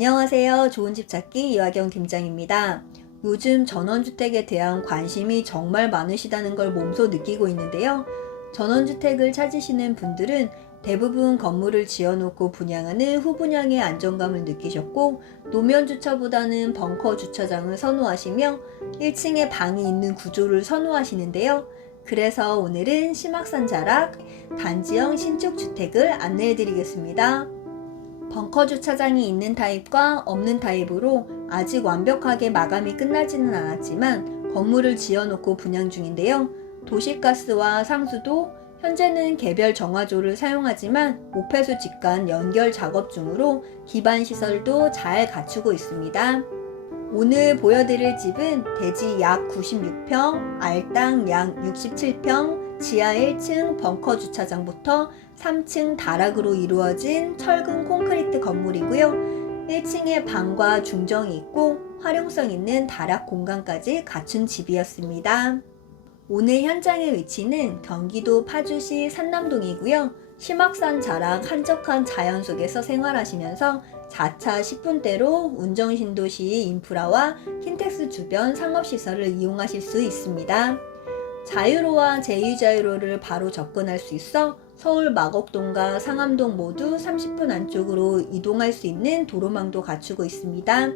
안녕하세요. 좋은 집 찾기 이화경 팀장입니다. 요즘 전원주택에 대한 관심이 정말 많으시다는 걸 몸소 느끼고 있는데요. 전원주택을 찾으시는 분들은 대부분 건물을 지어놓고 분양하는 후분양의 안정감을 느끼셨고, 노면 주차보다는 벙커 주차장을 선호하시며 1층에 방이 있는 구조를 선호하시는데요. 그래서 오늘은 심악산 자락 단지형 신축 주택을 안내해 드리겠습니다. 벙커 주차장이 있는 타입과 없는 타입으로 아직 완벽하게 마감이 끝나지는 않았지만 건물을 지어놓고 분양 중인데요. 도시가스와 상수도 현재는 개별 정화조를 사용하지만 오폐수 직관 연결 작업 중으로 기반 시설도 잘 갖추고 있습니다. 오늘 보여드릴 집은 대지 약 96평, 알땅 약 67평, 지하 1층 벙커 주차장부터 3층 다락으로 이루어진 철근 콘크리트 건물이고요. 1층에 방과 중정이 있고 활용성 있는 다락 공간까지 갖춘 집이었습니다. 오늘 현장의 위치는 경기도 파주시 산남동이고요. 심악산 자락 한적한 자연 속에서 생활하시면서 4차 10분대로 운정신도시 인프라와 킨텍스 주변 상업시설을 이용하실 수 있습니다. 자유로와 제2자유로를 바로 접근할 수 있어 서울 마곡동과 상암동 모두 30분 안쪽으로 이동할 수 있는 도로망도 갖추고 있습니다.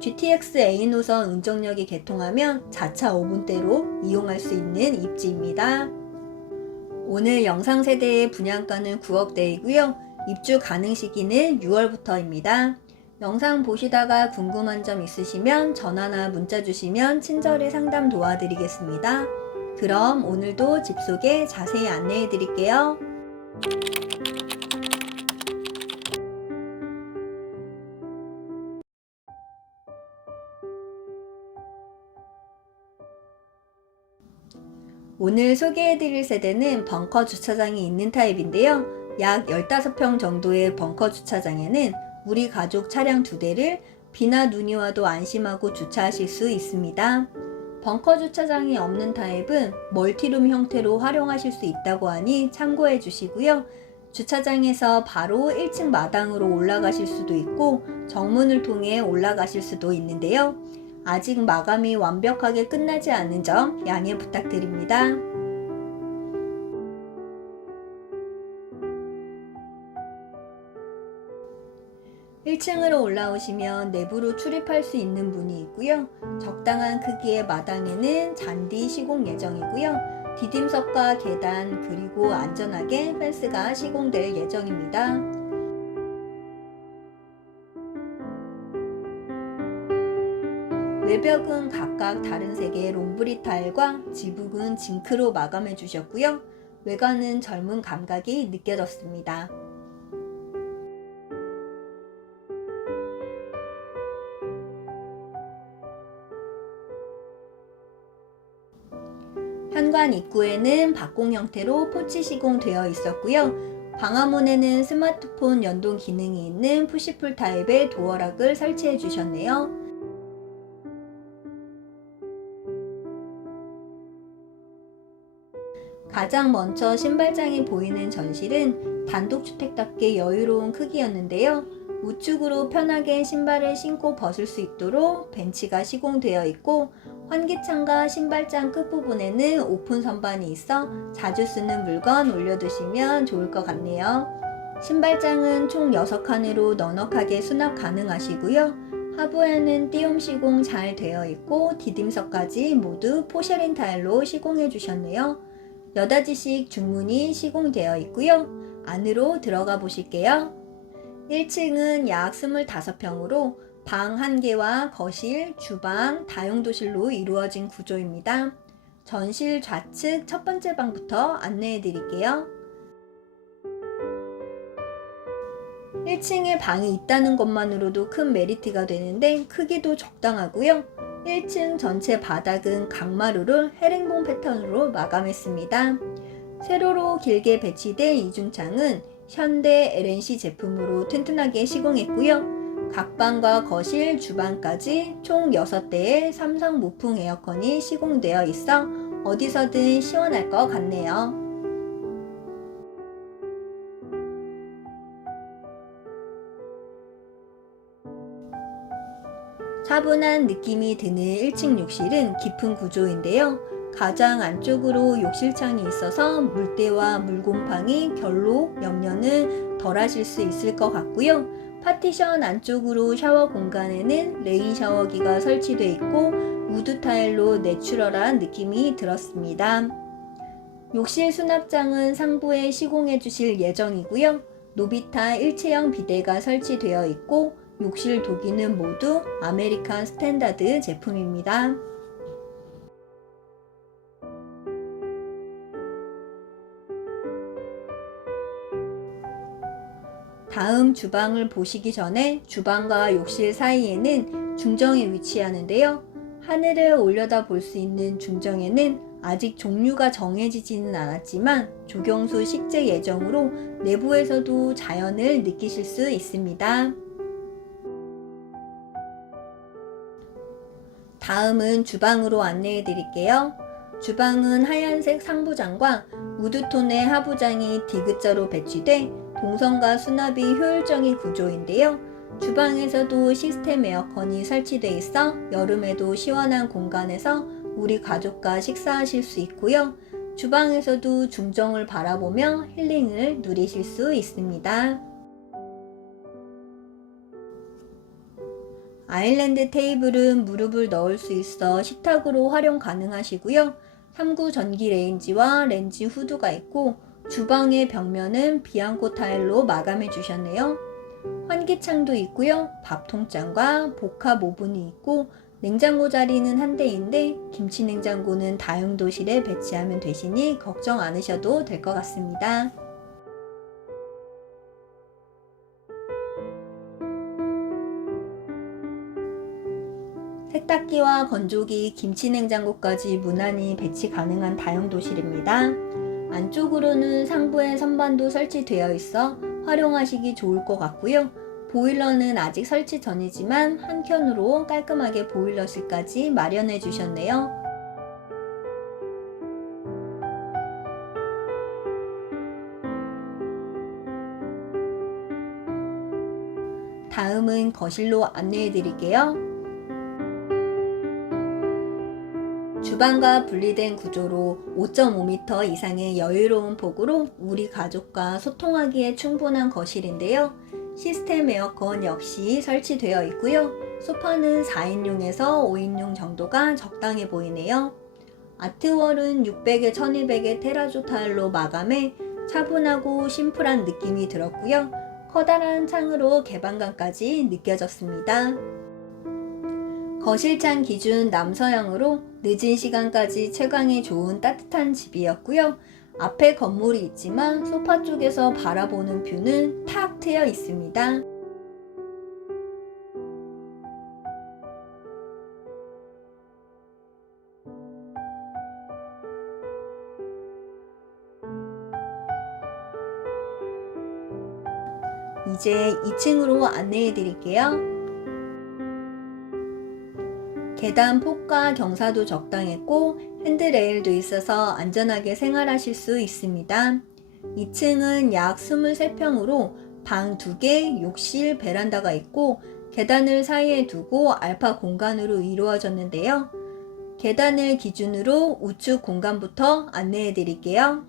GTX A 노선 운정역이 개통하면 4차 5분대로 이용할 수 있는 입지입니다. 오늘 영상 세대의 분양가는 9억대이고요. 입주 가능 시기는 6월부터입니다. 영상 보시다가 궁금한 점 있으시면 전화나 문자 주시면 친절히 상담 도와드리겠습니다. 그럼 오늘도 집 소개 자세히 안내해 드릴게요. 오늘 소개해 드릴 세대는 벙커 주차장이 있는 타입인데요. 약 15평 정도의 벙커 주차장에는 우리 가족 차량 두 대를 비나 눈이 와도 안심하고 주차하실 수 있습니다. 벙커 주차장이 없는 타입은 멀티룸 형태로 활용하실 수 있다고 하니 참고해 주시고요. 주차장에서 바로 1층 마당으로 올라가실 수도 있고 정문을 통해 올라가실 수도 있는데요. 아직 마감이 완벽하게 끝나지 않은 점 양해 부탁드립니다. 1층으로 올라오시면 내부로 출입할 수 있는 문이 있고요. 적당한 크기의 마당에는 잔디 시공 예정이고요. 디딤석과 계단 그리고 안전하게 펜스가 시공될 예정입니다. 외벽은 각각 다른 색의 롱브리 타일과 지붕은 징크로 마감해 주셨고요. 외관은 젊은 감각이 느껴졌습니다. 현관 입구에는 박공 형태로 포치 시공되어 있었고요. 방화문에는 스마트폰 연동 기능이 있는 푸시풀 타입의 도어락을 설치해 주셨네요. 가장 먼저 신발장이 보이는 전실은 단독주택답게 여유로운 크기였는데요. 우측으로 편하게 신발을 신고 벗을 수 있도록 벤치가 시공되어 있고 환기창과 신발장 끝부분에는 오픈 선반이 있어 자주 쓰는 물건 올려두시면 좋을 것 같네요. 신발장은 총 6칸으로 넉넉하게 수납 가능하시고요. 하부에는 띄움 시공 잘 되어 있고 디딤석까지 모두 포쉐린 타일로 시공해 주셨네요. 여닫이식 중문이 시공되어 있고요. 안으로 들어가 보실게요. 1층은 약 25평으로 방 1개와 거실, 주방, 다용도실로 이루어진 구조입니다. 전실 좌측 첫 번째 방부터 안내해 드릴게요. 1층에 방이 있다는 것만으로도 큰 메리트가 되는데 크기도 적당하고요. 1층 전체 바닥은 강마루를 헤링봉 패턴으로 마감했습니다. 세로로 길게 배치된 이중창은 현대 LNC 제품으로 튼튼하게 시공했고요. 각방과 거실, 주방까지 총 6대의 삼성 무풍 에어컨이 시공되어 있어 어디서든 시원할 것 같네요. 차분한 느낌이 드는 1층 욕실은 깊은 구조인데요. 가장 안쪽으로 욕실창이 있어서 물때와 물곰팡이, 결로, 염려는 덜 하실 수 있을 것 같고요. 파티션 안쪽으로 샤워 공간에는 레인 샤워기가 설치되어 있고 우드 타일로 내추럴한 느낌이 들었습니다. 욕실 수납장은 상부에 시공해 주실 예정이고요. 노비타 일체형 비데가 설치되어 있고 욕실 도기는 모두 아메리칸 스탠다드 제품입니다. 다음 주방을 보시기 전에 주방과 욕실 사이에는 중정이 위치하는데요. 하늘을 올려다 볼 수 있는 중정에는 아직 종류가 정해지지는 않았지만 조경수 식재 예정으로 내부에서도 자연을 느끼실 수 있습니다. 다음은 주방으로 안내해 드릴게요. 주방은 하얀색 상부장과 우드톤의 하부장이 디귿자로 배치돼 동선과 수납이 효율적인 구조인데요. 주방에서도 시스템 에어컨이 설치돼 있어 여름에도 시원한 공간에서 우리 가족과 식사하실 수 있고요. 주방에서도 중정을 바라보며 힐링을 누리실 수 있습니다. 아일랜드 테이블은 무릎을 넣을 수 있어 식탁으로 활용 가능하시고요. 3구 전기 레인지와 렌지 후드가 있고 주방의 벽면은 비앙코 타일로 마감해 주셨네요. 환기창도 있고요. 밥통장과 복합 오븐이 있고 냉장고 자리는 한 대인데 김치 냉장고는 다용도실에 배치하면 되시니 걱정 않으셔도 될 것 같습니다. 세탁기와 건조기, 김치 냉장고까지 무난히 배치 가능한 다용도실입니다. 안쪽으로는 상부에 선반도 설치되어 있어 활용하시기 좋을 것 같고요. 보일러는 아직 설치 전이지만 한켠으로 깔끔하게 보일러실까지 마련해 주셨네요. 다음은 거실로 안내해 드릴게요. 주방과 분리된 구조로 5.5m 이상의 여유로운 폭으로 우리 가족과 소통하기에 충분한 거실인데요. 시스템 에어컨 역시 설치되어 있고요. 소파는 4인용에서 5인용 정도가 적당해 보이네요. 아트월은 600에 1200의 테라조 타일로 마감해 차분하고 심플한 느낌이 들었고요. 커다란 창으로 개방감까지 느껴졌습니다. 거실창 기준 남서향으로 늦은 시간까지 채광이 좋은 따뜻한 집이었고요. 앞에 건물이 있지만 소파 쪽에서 바라보는 뷰는 탁 트여 있습니다. 이제 2층으로 안내해 드릴게요. 계단 폭과 경사도 적당했고 핸드레일도 있어서 안전하게 생활하실 수 있습니다. 2층은 약 23평으로 방 2개, 욕실, 베란다가 있고 계단을 사이에 두고 알파 공간으로 이루어졌는데요. 계단을 기준으로 우측 공간부터 안내해 드릴게요.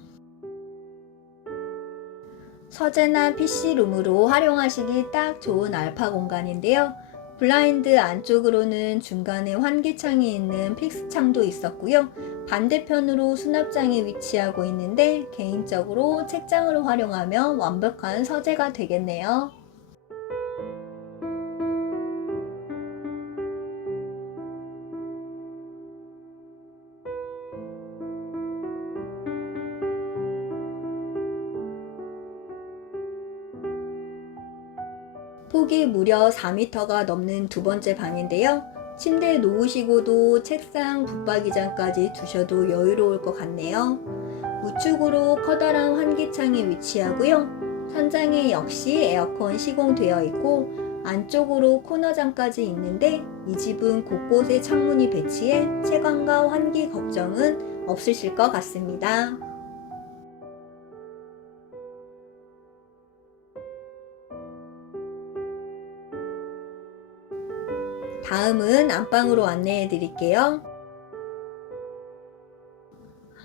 서재나 PC룸으로 활용하시기 딱 좋은 알파 공간인데요. 블라인드 안쪽으로는 중간에 환기창이 있는 픽스창도 있었고요. 반대편으로 수납장이 위치하고 있는데 개인적으로 책장으로 활용하면 완벽한 서재가 되겠네요. 폭이 무려 4m가 넘는 두 번째 방인데요. 침대에 놓으시고도 책상, 붙박이장까지 두셔도 여유로울 것 같네요. 우측으로 커다란 환기창이 위치하고요. 천장에 역시 에어컨 시공되어 있고 안쪽으로 코너장까지 있는데 이 집은 곳곳에 창문이 배치해 채광과 환기 걱정은 없으실 것 같습니다. 다음은 안방으로 안내해 드릴게요.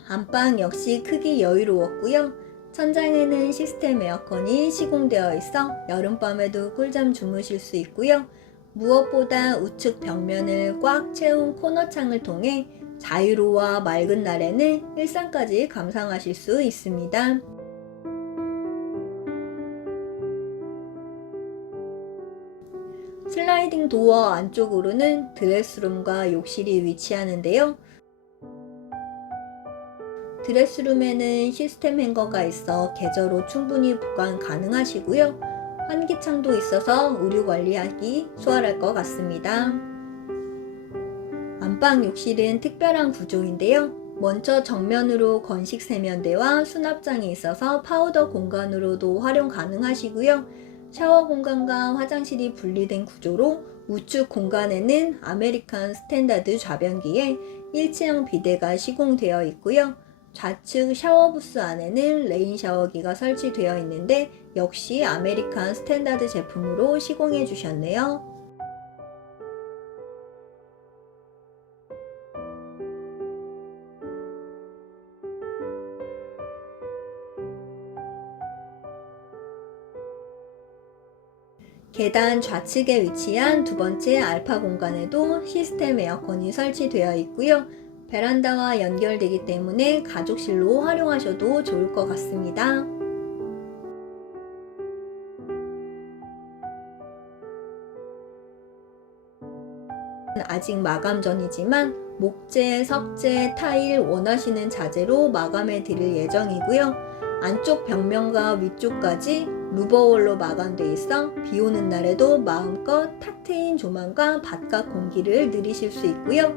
안방 역시 크기 여유로웠고요. 천장에는 시스템 에어컨이 시공되어 있어 여름밤에도 꿀잠 주무실 수 있고요. 무엇보다 우측 벽면을 꽉 채운 코너 창을 통해 자유로와 맑은 날에는 일상까지 감상하실 수 있습니다. 슬라이딩 도어 안쪽으로는 드레스룸과 욕실이 위치하는데요. 드레스룸에는 시스템 행거가 있어 계절로 충분히 보관 가능하시고요. 환기창도 있어서 의류 관리하기 수월할 것 같습니다. 안방 욕실은 특별한 구조인데요. 먼저 정면으로 건식 세면대와 수납장이 있어서 파우더 공간으로도 활용 가능하시고요. 샤워 공간과 화장실이 분리된 구조로 우측 공간에는 아메리칸 스탠다드 좌변기에 일체형 비데가 시공되어 있고요. 좌측 샤워 부스 안에는 레인 샤워기가 설치되어 있는데 역시 아메리칸 스탠다드 제품으로 시공해 주셨네요. 계단 좌측에 위치한 두 번째 알파 공간에도 시스템 에어컨이 설치되어 있고요. 베란다와 연결되기 때문에 가족실로 활용하셔도 좋을 것 같습니다. 아직 마감 전이지만 목재, 석재, 타일 원하시는 자재로 마감해 드릴 예정이고요. 안쪽 벽면과 위쪽까지 루버월로 마감돼 있어 비 오는 날에도 마음껏 탁 트인 조망과 바깥 공기를 누리실 수 있고요.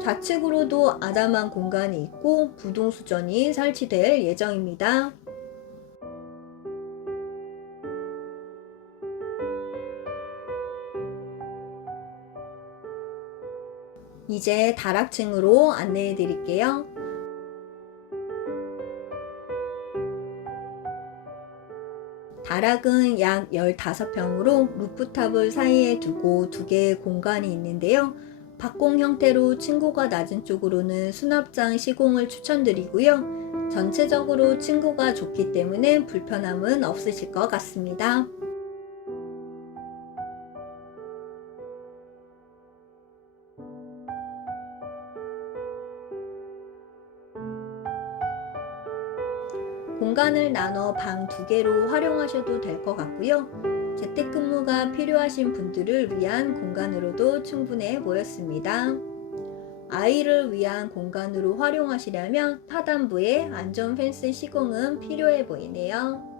좌측으로도 아담한 공간이 있고 부동 수전이 설치될 예정입니다. 이제 다락층으로 안내해 드릴게요. 다락은 약 15평으로 루프탑을 사이에 두고 두 개의 공간이 있는데요. 박공 형태로 층고가 낮은 쪽으로는 수납장 시공을 추천드리고요. 전체적으로 층고가 좋기 때문에 불편함은 없으실 것 같습니다. 공간을 나눠 방 두 개로 활용하셔도 될 것 같고요. 재택근무가 필요하신 분들을 위한 공간으로도 충분해 보였습니다. 아이를 위한 공간으로 활용하시려면 하단부에 안전 펜스 시공은 필요해 보이네요.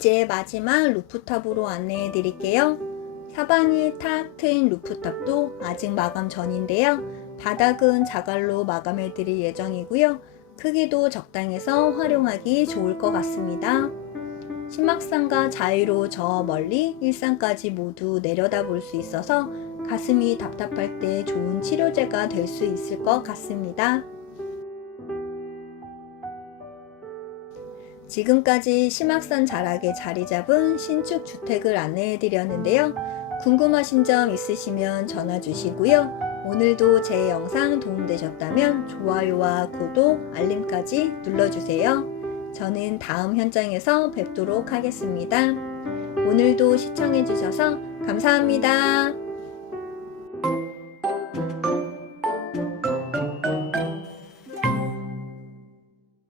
이제 마지막 루프탑으로 안내해 드릴게요. 사방이 탁 트인 루프탑도 아직 마감 전인데요. 바닥은 자갈로 마감해 드릴 예정이고요. 크기도 적당해서 활용하기 좋을 것 같습니다. 신막산과 자유로 저 멀리 일산까지 모두 내려다 볼 수 있어서 가슴이 답답할 때 좋은 치료제가 될 수 있을 것 같습니다. 지금까지 심악산 자락에 자리 잡은 신축 주택을 안내해 드렸는데요. 궁금하신 점 있으시면 전화 주시고요. 오늘도 제 영상 도움되셨다면 좋아요와 구독, 알림까지 눌러주세요. 저는 다음 현장에서 뵙도록 하겠습니다. 오늘도 시청해주셔서 감사합니다.